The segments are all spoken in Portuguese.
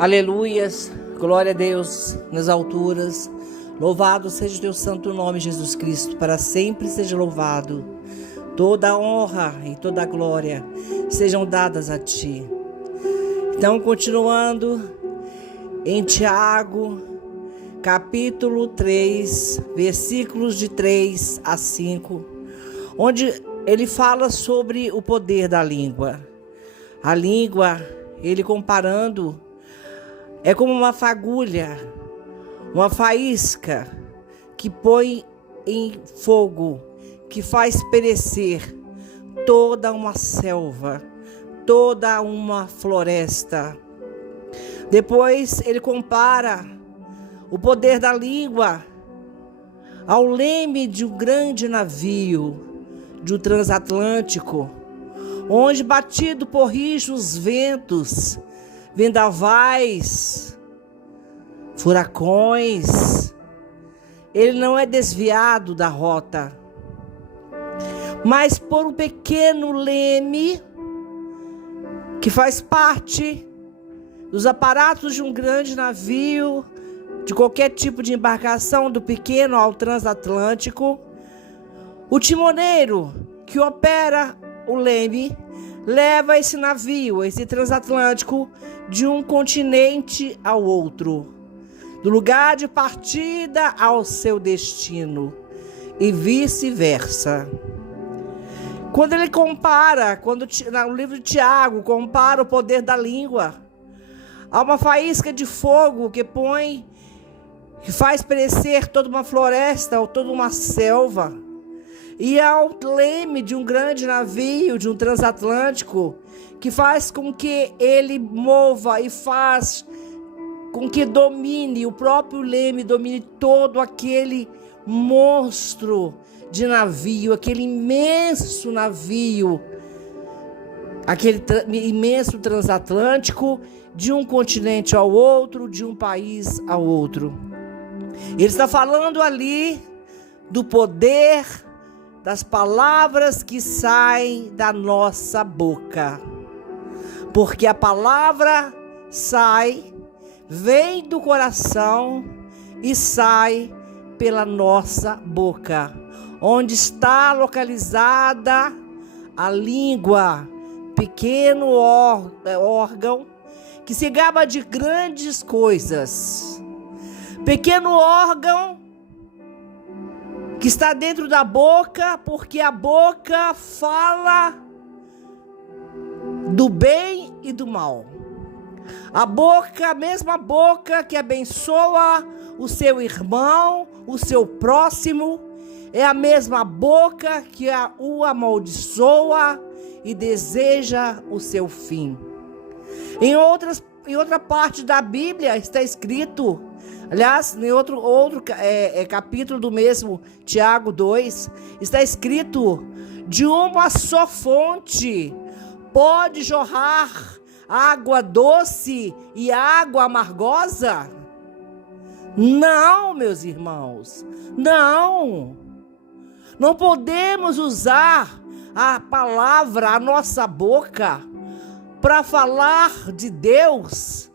Aleluias, glória a Deus nas alturas, louvado seja o teu santo nome, Jesus Cristo, para sempre seja louvado. Toda a honra e toda a glória sejam dadas a ti. Então, continuando em Tiago, capítulo 3, versículos de 3 a 5, onde ele fala sobre o poder da língua. A língua, ele comparando, é como uma fagulha, uma faísca que põe em fogo, que faz perecer toda uma selva, toda uma floresta. Depois ele compara o poder da língua ao leme de um grande navio, de um transatlântico, onde batido por rijos ventos, vendavais, furacões, ele não é desviado da rota, mas por um pequeno leme que faz parte dos aparatos de um grande navio, de qualquer tipo de embarcação, do pequeno ao transatlântico. O timoneiro que opera o leme leva esse navio, esse transatlântico, de um continente ao outro, do lugar de partida ao seu destino, e vice-versa. Quando ele compara, no livro de Tiago, compara o poder da língua a uma faísca de fogo que faz perecer toda uma floresta ou toda uma selva, e ao leme de um grande navio, de um transatlântico, que faz com que ele mova e faz com que domine, o próprio leme domine todo aquele monstro de navio, aquele imenso navio, aquele imenso transatlântico, de um continente ao outro, de um país ao outro. Ele está falando ali do poder das palavras que saem da nossa boca, porque a palavra vem do coração e sai pela nossa boca, onde está localizada a língua, pequeno órgão que se gaba de grandes coisas, pequeno órgão que está dentro da boca, porque a boca fala do bem e do mal. A boca, a mesma boca que abençoa o seu irmão, o seu próximo, é a mesma boca que o amaldiçoa e deseja o seu fim. Em outra parte da Bíblia está escrito, aliás, em outro capítulo do mesmo, Tiago 2, está escrito: de uma só fonte pode jorrar água doce e água amargosa? Não, meus irmãos, não. Não podemos usar a palavra, a nossa boca, para falar de Deus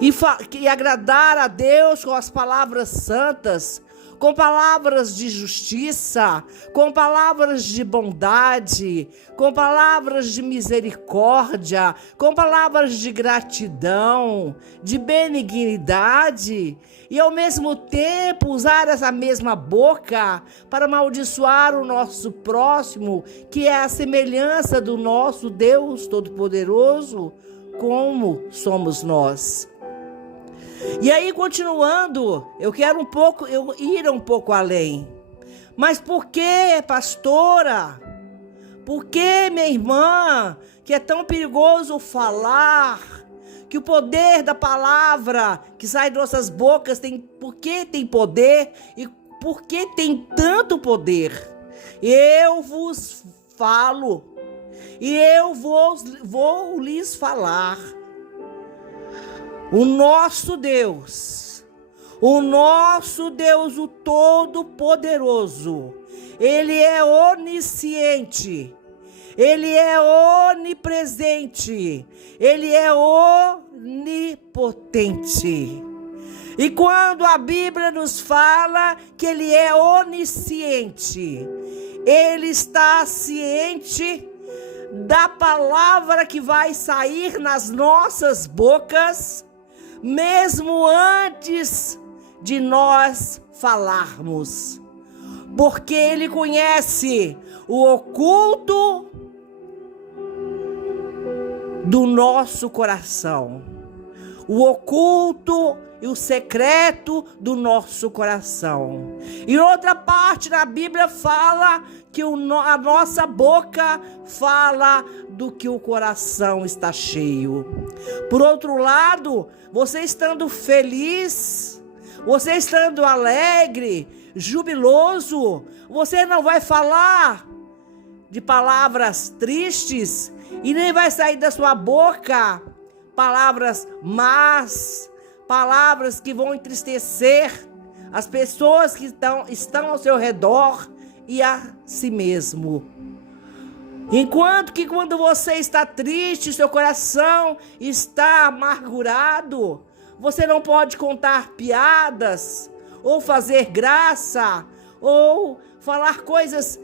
e agradar a Deus com as palavras santas, com palavras de justiça, com palavras de bondade, com palavras de misericórdia, com palavras de gratidão, de benignidade, e ao mesmo tempo usar essa mesma boca para amaldiçoar o nosso próximo, que é a semelhança do nosso Deus Todo-Poderoso, como somos nós. E aí, continuando, eu quero ir um pouco além. Mas por que, pastora? Por que, minha irmã, que é tão perigoso falar? Que o poder da palavra que sai de nossas bocas por que tem poder e por que tem tanto poder? Eu vos falo e eu vou lhes falar. O nosso Deus, o Todo-Poderoso, Ele é onisciente, Ele é onipresente, Ele é onipresente. onipotente. E quando a Bíblia nos fala que Ele é onisciente, Ele está ciente da palavra que vai sair nas nossas bocas, mesmo antes de nós falarmos. Porque Ele conhece o oculto do nosso coração, o oculto e o secreto do nosso coração. E outra parte da Bíblia fala que a nossa boca fala do que o coração está cheio. Por outro lado, você estando feliz, você estando alegre, jubiloso, você não vai falar de palavras tristes e nem vai sair da sua boca palavras más, palavras que vão entristecer as pessoas que estão ao seu redor e a si mesmo. Enquanto que quando você está triste, seu coração está amargurado, você não pode contar piadas, ou fazer graça, ou falar coisas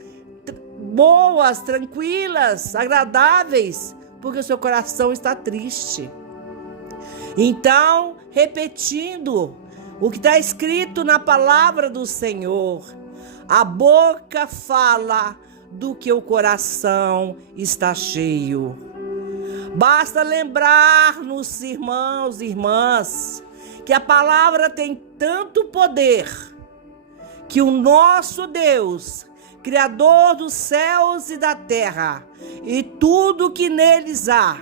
boas, tranquilas, agradáveis, porque o seu coração está triste. Então, repetindo o que está escrito na palavra do Senhor, a boca fala do que o coração está cheio. Basta lembrar-nos, irmãos e irmãs, que a palavra tem tanto poder que o nosso Deus, Criador dos céus e da terra, e tudo que neles há,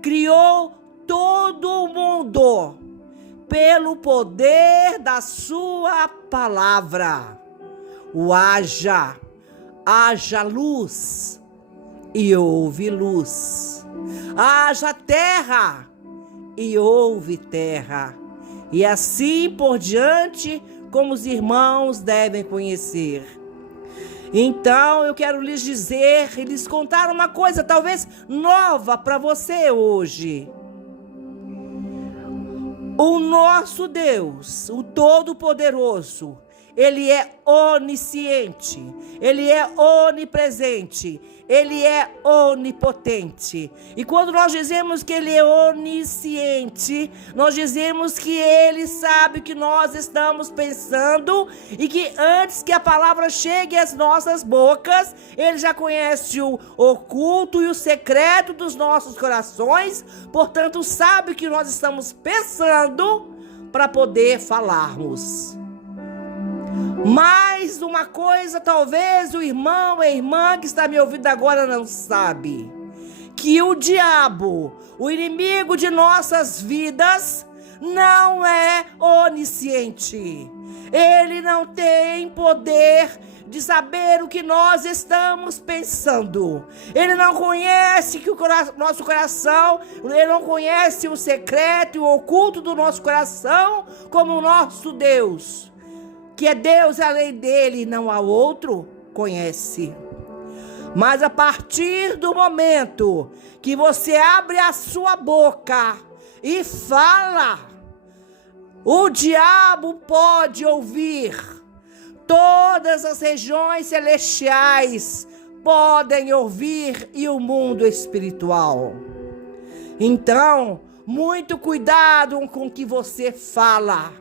criou todo o mundo pelo poder da sua palavra. O haja luz e houve luz. Haja terra e houve terra. E assim por diante, como os irmãos devem conhecer. Então eu quero lhes dizer e lhes contar uma coisa talvez nova para você hoje. O nosso Deus, o Todo-Poderoso, Ele é onisciente, Ele é onipresente, Ele é onipotente. E quando nós dizemos que Ele é onisciente, nós dizemos que Ele sabe o que nós estamos pensando e que antes que a palavra chegue às nossas bocas, Ele já conhece o oculto e o secreto dos nossos corações, portanto sabe o que nós estamos pensando para poder falarmos. Mais uma coisa, talvez o irmão ou a irmã que está me ouvindo agora não sabe, que o diabo, o inimigo de nossas vidas, não é onisciente. Ele não tem poder de saber o que nós estamos pensando. Ele não conhece que nosso coração, ele não conhece o secreto e o oculto do nosso coração como o nosso Deus. Que é Deus, além dele, não há outro, conhece. Mas a partir do momento que você abre a sua boca e fala, o diabo pode ouvir. Todas as regiões celestiais podem ouvir e o mundo espiritual. Então, muito cuidado com o que você fala.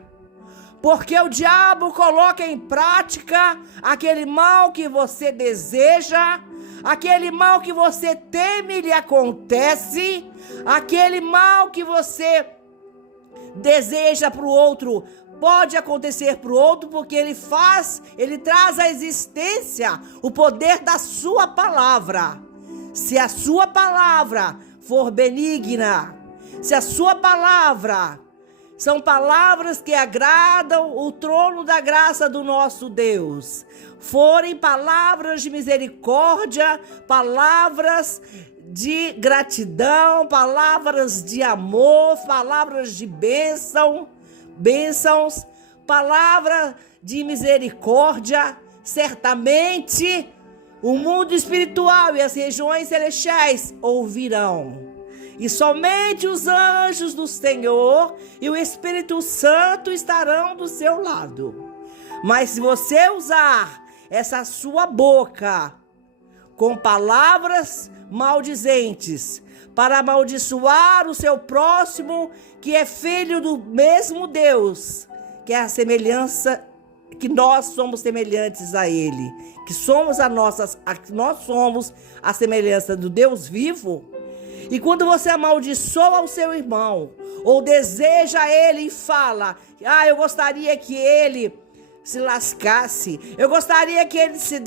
Porque o diabo coloca em prática aquele mal que você deseja, aquele mal que você teme lhe acontece, aquele mal que você deseja para o outro, pode acontecer para o outro, porque ele traz à existência o poder da sua palavra. Se a sua palavra for benigna, se a sua palavra são palavras que agradam o trono da graça do nosso Deus, forem palavras de misericórdia, palavras de gratidão, palavras de amor, palavras de bênçãos, palavra de misericórdia, certamente o mundo espiritual e as regiões celestiais ouvirão. E somente os anjos do Senhor e o Espírito Santo estarão do seu lado. Mas se você usar essa sua boca com palavras maldizentes para amaldiçoar o seu próximo, que é filho do mesmo Deus, que é a semelhança, que nós somos semelhantes a Ele, que nós somos a semelhança do Deus vivo. E quando você amaldiçoa o seu irmão, ou deseja ele e fala, eu gostaria que ele se lascasse, eu gostaria que ele se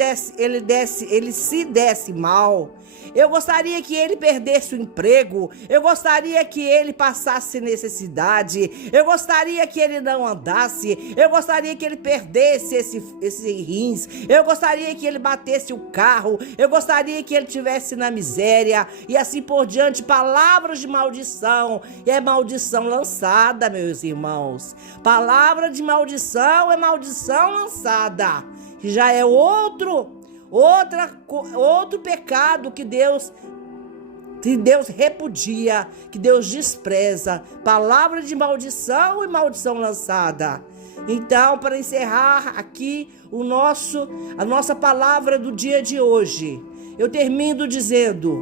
desse mal, eu gostaria que ele perdesse o emprego, eu gostaria que ele passasse necessidade, eu gostaria que ele não andasse, eu gostaria que ele perdesse esse rins, eu gostaria que ele batesse o carro, eu gostaria que ele estivesse na miséria, e assim por diante, palavras de maldição, e é maldição lançada, meus irmãos. Palavra de maldição é maldição lançada, que já é outro pecado que Deus repudia, que Deus despreza. Palavra de maldição e maldição lançada. Então, para encerrar aqui a nossa palavra do dia de hoje, eu termino dizendo: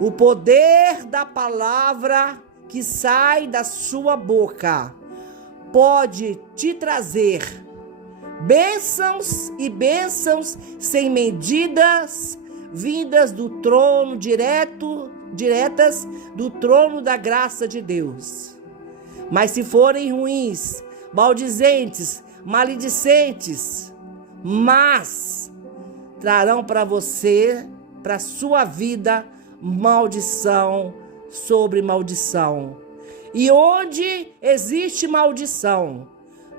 o poder da palavra que sai da sua boca pode te trazer bênçãos e bênçãos sem medidas, vindas do trono diretas do trono da graça de Deus. Mas se forem ruins, maldizentes, maledicentes, mas trarão para você, para sua vida, maldição sobre maldição. E onde existe maldição,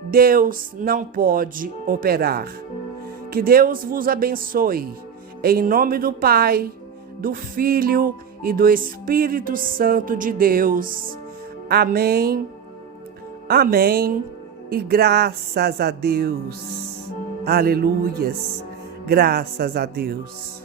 Deus não pode operar. Que Deus vos abençoe. Em nome do Pai, do Filho e do Espírito Santo de Deus. Amém. Amém. E graças a Deus. Aleluias. Graças a Deus.